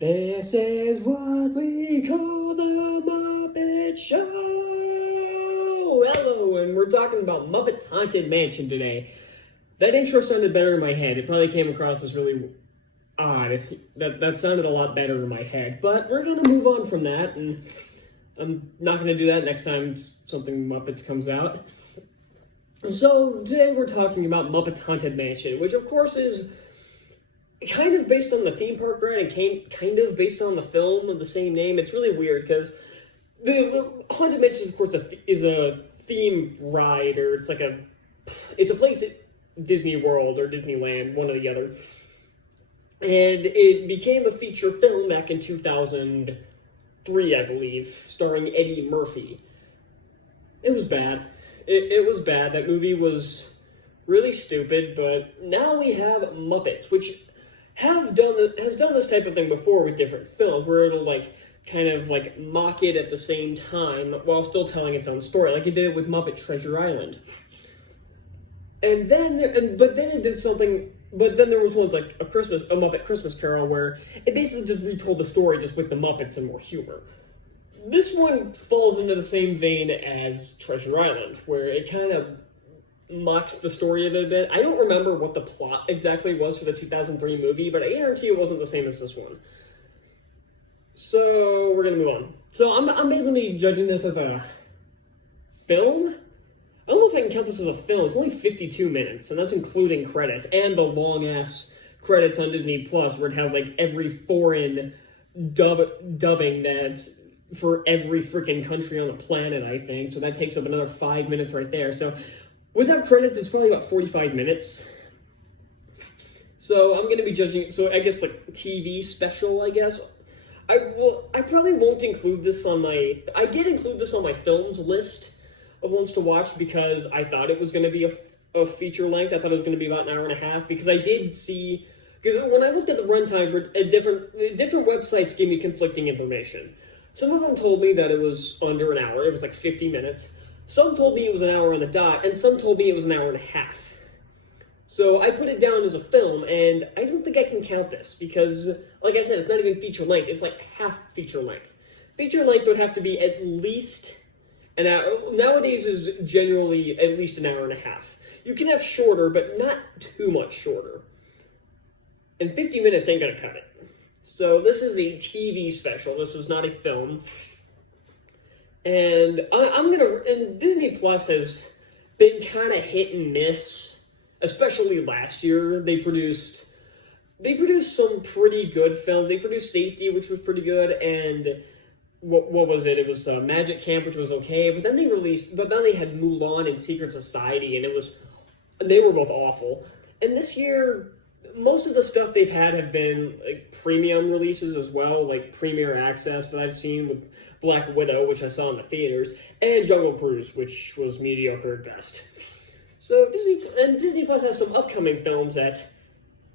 This is what we call the Muppet Show! Hello, and we're talking about Muppets Haunted Mansion today. That intro sounded better in my head. It probably came across as really odd. That sounded a lot better in my head. But we're going to move on from that, and I'm not going to do that next time something Muppets comes out. So, today we're talking about Muppets Haunted Mansion, which of course is kind of based on the theme park ride and kind of based on the film of the same name. It's really weird because the Haunted Mansion, of course, is a theme ride, or it's a place at Disney World or Disneyland, one or the other. And it became a feature film back in 2003, I believe, starring Eddie Murphy. It was bad. It was bad. That movie was really stupid, but now we have Muppets, which has done this type of thing before with different films, where it'll kind of mock it at the same time while still telling its own story, like it did it with Muppet Treasure Island. And then it did something. But then there was ones like a Muppet Christmas Carol, where it basically just retold the story just with the Muppets and more humor. This one falls into the same vein as Treasure Island, where it kind of mocks the story of it a bit. I don't remember what the plot exactly was for the 2003 movie, but I guarantee it wasn't the same as this one. So, we're gonna move on. So, I'm basically judging this as a film. I don't know if I can count this as a film. It's only 52 minutes, and that's including credits, and the long-ass credits on Disney Plus, where it has, every foreign dubbing that for every freaking country on the planet, I think. So that takes up another 5 minutes right there. So without credits, it's probably about 45 minutes. So I'm going to be judging, so I guess TV special, I guess. I probably won't include this I did include this on my films list of ones to watch because I thought it was going to be a feature length. I thought it was going to be about an hour and a half because I did see, because when I looked at the runtime, different websites gave me conflicting information. Some of them told me that it was under an hour. It was 50 minutes. Some told me it was an hour on the dot, and some told me it was an hour and a half. So I put it down as a film, and I don't think I can count this because, like I said, it's not even feature length. It's half feature length. Feature length would have to be at least an hour. Nowadays is generally at least an hour and a half. You can have shorter, but not too much shorter. And 50 minutes ain't gonna cut it. So this is a TV special. This is not a film. And and Disney Plus has been kind of hit and miss, especially last year. They produced some pretty good films. They produced Safety, which was pretty good, and what was it? It was Magic Camp, which was okay. But then they had Mulan and Secret Society, and they were both awful. And this year, most of the stuff they've had have been premium releases as well, premiere access that I've seen with Black Widow, which I saw in the theaters, and Jungle Cruise, which was mediocre at best. So Disney Plus has some upcoming films that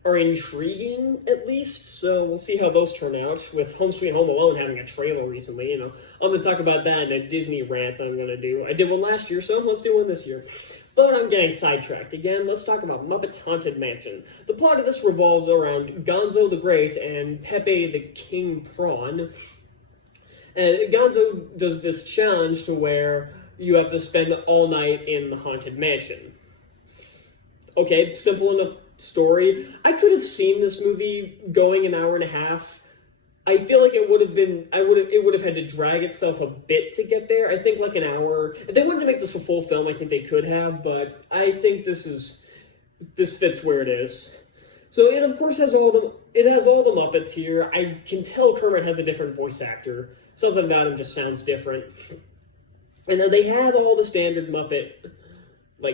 are intriguing, at least, so we'll see how those turn out, with Home Sweet Home Alone having a trailer recently. I'm going to talk about that in a Disney rant that I'm going to do. I did one last year, so let's do one this year. But I'm getting sidetracked again. Let's talk about Muppets Haunted Mansion. The plot of this revolves around Gonzo the Great and Pepe the King Prawn. And Gonzo does this challenge to where you have to spend all night in the Haunted Mansion. Okay, simple enough story. I could have seen this movie going an hour and a half. I feel like it would have had to drag itself a bit to get there. I think an hour. If they wanted to make this a full film, I think they could have, but I think this fits where it is. So it of course has all the Muppets here. I can tell Kermit has a different voice actor. Something about him just sounds different. And then they have all the standard Muppet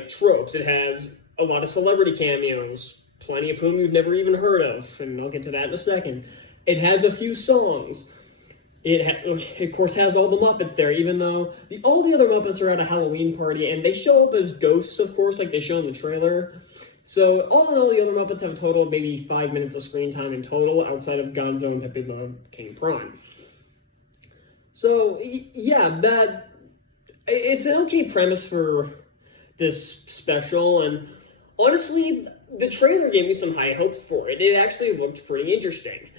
tropes. It has a lot of celebrity cameos, plenty of whom you've never even heard of, and I'll get to that in a second. It has a few songs. It of course has all the Muppets there, even though all the other Muppets are at a Halloween party, and they show up as ghosts, of course, like they show in the trailer. So all in all, the other Muppets have a total of maybe 5 minutes of screen time in total, outside of Gonzo and Pepe the King Prawn. So yeah, it's an okay premise for this special, and honestly, the trailer gave me some high hopes for it. It actually looked pretty interesting.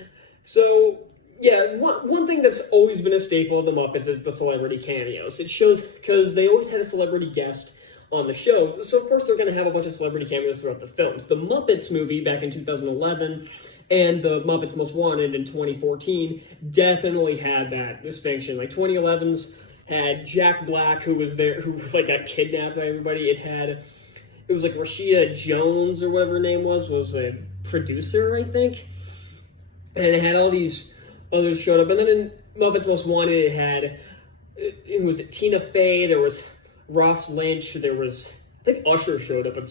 So Yeah, one thing that's always been a staple of the Muppets is the celebrity cameos. It shows because they always had a celebrity guest on the shows, so of course they're going to have a bunch of celebrity cameos throughout the films. The Muppets movie back in 2011 and the Muppets Most Wanted in 2014 definitely had that distinction. Like 2011's had Jack Black, who was there, who like got kidnapped by everybody. It was like Rashida Jones or whatever her name was a producer, I think, and it had all these others showed up. And then in Muppets Most Wanted, it was Tina Fey, there was Ross Lynch, there was, I think Usher showed up at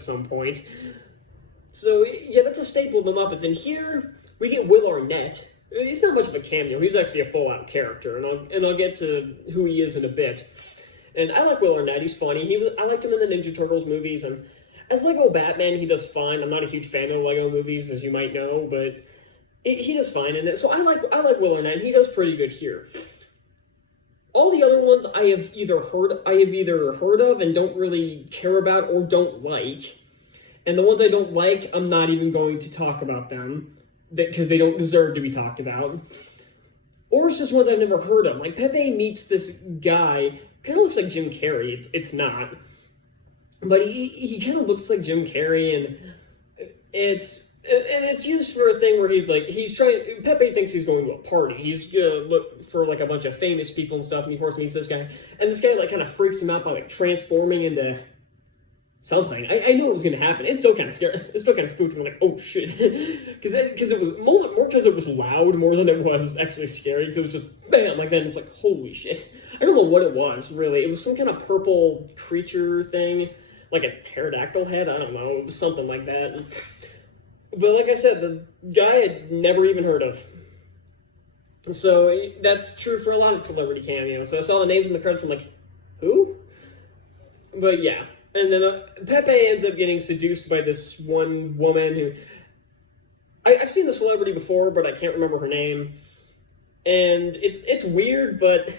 some point. So, yeah, that's a staple of the Muppets. And here, we get Will Arnett. He's not much of a cameo. He's actually a full-out character, and I'll get to who he is in a bit. And I like Will Arnett. He's funny. I liked him in the Ninja Turtles movies, and as Lego Batman, he does fine. I'm not a huge fan of Lego movies, as you might know, but he does fine in it. So I like Will Arnett. He does pretty good here. All the other ones I have either heard of and don't really care about or don't like. And the ones I don't like, I'm not even going to talk about them because they don't deserve to be talked about. Or it's just ones I've never heard of. Like Pepe meets this guy, kind of looks like Jim Carrey. It's not. But he kind of looks like Jim Carrey, and it's used for a thing where Pepe thinks he's going to a party. He's gonna look for like a bunch of famous people and stuff, and he of course meets this guy. And this guy like kind of freaks him out by like transforming into something. I knew it was going to happen. It's still kind of scary. It's still kind of spooky. I'm like, oh shit. Because it was more because it was loud more than it was actually scary. Because it was just bam like that, and it's like, holy shit. I don't know what it was, really. It was some kind of purple creature thing. Like a pterodactyl head? I don't know. It was something like that. But like I said, the guy I'd never even heard of. So that's true for a lot of celebrity cameos. So I saw the names in the credits, I'm like, who? But yeah. And then Pepe ends up getting seduced by this one woman who... I've seen the celebrity before, but I can't remember her name. And it's weird, but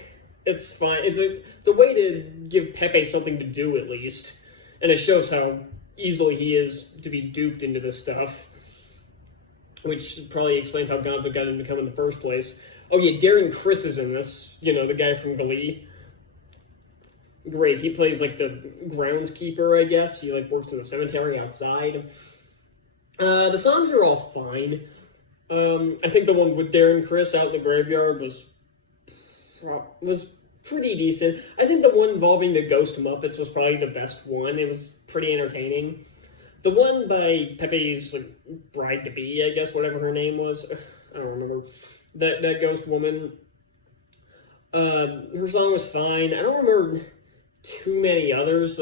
it's fine. It's a way to give Pepe something to do, at least. And it shows how easily he is to be duped into this stuff. Which probably explains how Gonzo got him to come in the first place. Oh yeah, Darren Criss is in this. You know, the guy from Glee. Great, he plays like the groundskeeper, I guess. He like works in the cemetery outside. The songs are all fine. I think the one with Darren Criss out in the graveyard was pretty decent. I think the one involving the Ghost Muppets was probably the best one. It was pretty entertaining. The one by Pepe's bride-to-be, I guess, whatever her name was. I don't remember. That ghost woman. Her song was fine. I don't remember too many others.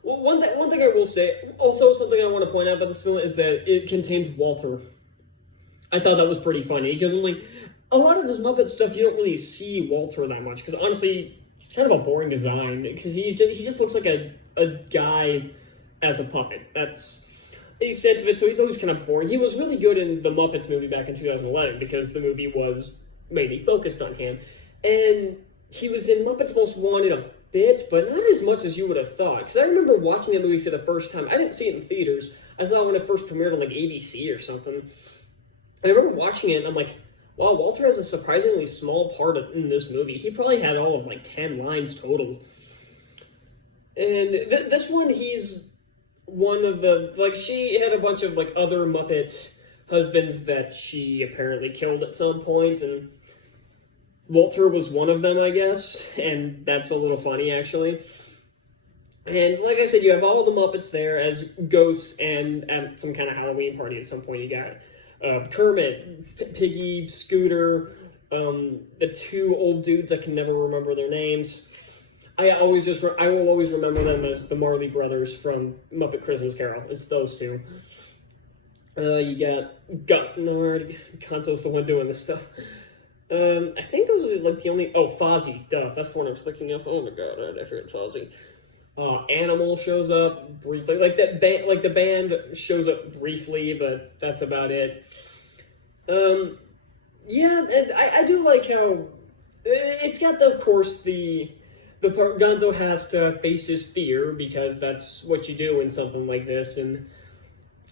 One thing I will say, also something I want to point out about this film is that it contains Walter. I thought that was pretty funny, because a lot of this Muppet stuff, you don't really see Walter that much, because honestly, it's kind of a boring design, because he just looks like a guy as a puppet. That's the extent of it, so he's always kind of boring. He was really good in the Muppets movie back in 2011, because the movie was mainly focused on him. And he was in Muppets Most Wanted a bit, but not as much as you would have thought. Because I remember watching that movie for the first time. I didn't see it in theaters. I saw it when it first premiered on like ABC or something. And I remember watching it, and I'm like, wow, Walter has a surprisingly small part in this movie. He probably had all of like 10 lines total. And this one, he's one of the, she had a bunch of other Muppet husbands that she apparently killed at some point, and Walter was one of them, I guess, and that's a little funny, actually. And like I said, you have all the Muppets there as ghosts, and at some kind of Halloween party at some point you got Kermit, Piggy, Scooter, the two old dudes, I can never remember their names. I will always remember them as the Marley Brothers from Muppet Christmas Carol. It's those two. You got Gutnard. Gonzo's the one doing this stuff. I think those are the only... Oh, Fozzie. Duh, that's the one I was thinking of. Oh my god, I forget Fozzie. Animal shows up briefly. The band shows up briefly, but that's about it. Yeah, and I do like how... It's got, of course, the part Gonzo has to face his fear, because that's what you do in something like this, and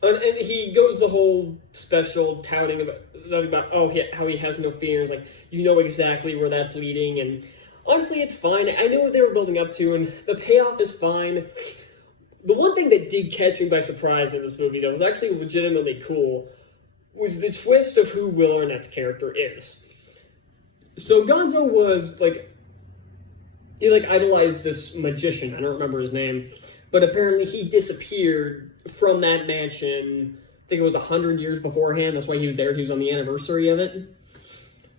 And he goes the whole special touting about how he has no fears. Like, you know exactly where that's leading, and honestly, it's fine. I know what they were building up to, and the payoff is fine. The one thing that did catch me by surprise in this movie, that was actually legitimately cool, was the twist of who Will Arnett's character is. So Gonzo was, he idolized this magician. I don't remember his name. But apparently he disappeared from that mansion, I think it was 100 years beforehand. That's why he was there. He was on the anniversary of it.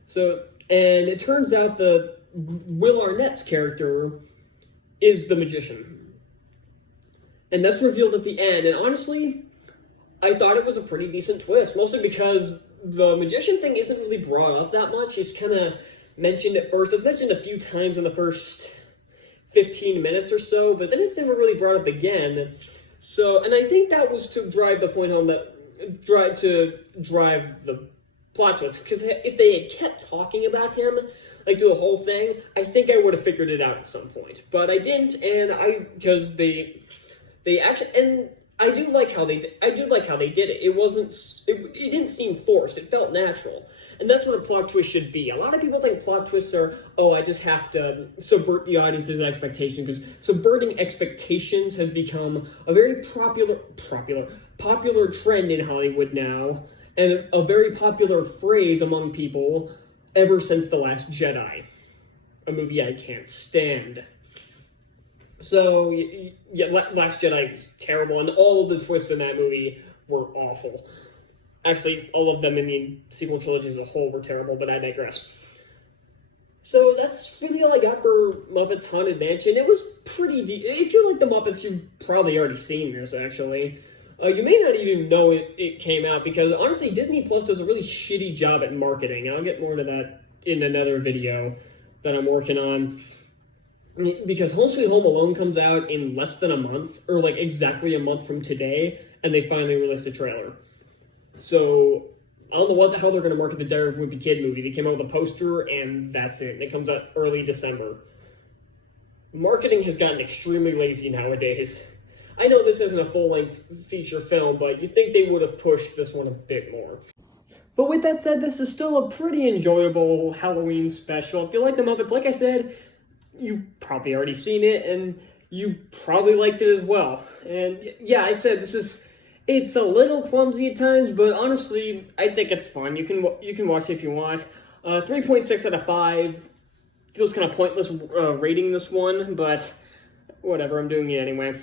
So, and it turns out that Will Arnett's character is the magician. And that's revealed at the end. And honestly, I thought it was a pretty decent twist, mostly because the magician thing isn't really brought up that much. It's kind of mentioned at first. It's mentioned a few times in the first 15 minutes or so, but then it's never really brought up again. So, and I think that was to drive the point home, drive the plot twist, because if they had kept talking about him, through the whole thing, I think I would have figured it out at some point. But I didn't, because they actually, and I do like how they did it. It didn't seem forced. It felt natural. And that's what a plot twist should be. A lot of people think plot twists are, I just have to subvert the audience's expectations, because subverting expectations has become a very popular trend in Hollywood now, and a very popular phrase among people ever since The Last Jedi, a movie I can't stand. So, yeah, Last Jedi was terrible, and all of the twists in that movie were awful. Actually, all of them in the sequel trilogy as a whole were terrible, but I digress. So that's really all I got for Muppets Haunted Mansion. It was pretty deep. If you like the Muppets, you've probably already seen this, actually. You may not even know it came out, because honestly, Disney Plus does a really shitty job at marketing. I'll get more to that in another video that I'm working on. Because Home Sweet Home Alone comes out in less than a month, or exactly a month from today, and they finally released a trailer. So, I don't know what the hell they're going to market the Diary of a Wimpy Kid movie. They came out with a poster, and that's it. And it comes out early December. Marketing has gotten extremely lazy nowadays. I know this isn't a full-length feature film, but you'd think they would have pushed this one a bit more. But with that said, this is still a pretty enjoyable Halloween special. If you like the Muppets, like I said, you've probably already seen it, and you probably liked it as well. And yeah, I said it's a little clumsy at times, but honestly, I think it's fun. You can watch it if you want. 3.6 out of 5. Feels kind of pointless rating this one, but whatever, I'm doing it anyway.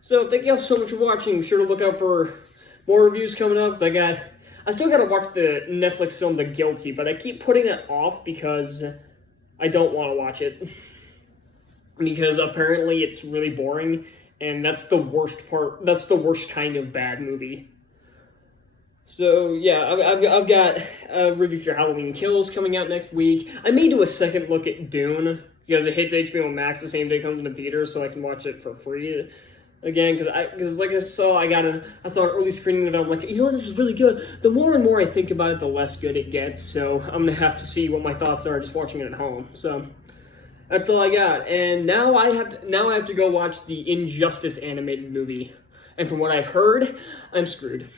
So thank you all so much for watching. Be sure to look out for more reviews coming up, because I still gotta watch the Netflix film The Guilty, but I keep putting that off because I don't want to watch it. Because apparently it's really boring, and that's the worst part. That's the worst kind of bad movie. So yeah, I've got a review for Halloween Kills coming out next week. I may do a second look at Dune, because it hits HBO Max the same day it comes into theaters, so I can watch it for free again. Because like I saw an early screening of it. I'm like, this is really good. The more and more I think about it, the less good it gets. So I'm gonna have to see what my thoughts are just watching it at home. So that's all I got. And now I have to go watch the Injustice animated movie. And from what I've heard, I'm screwed.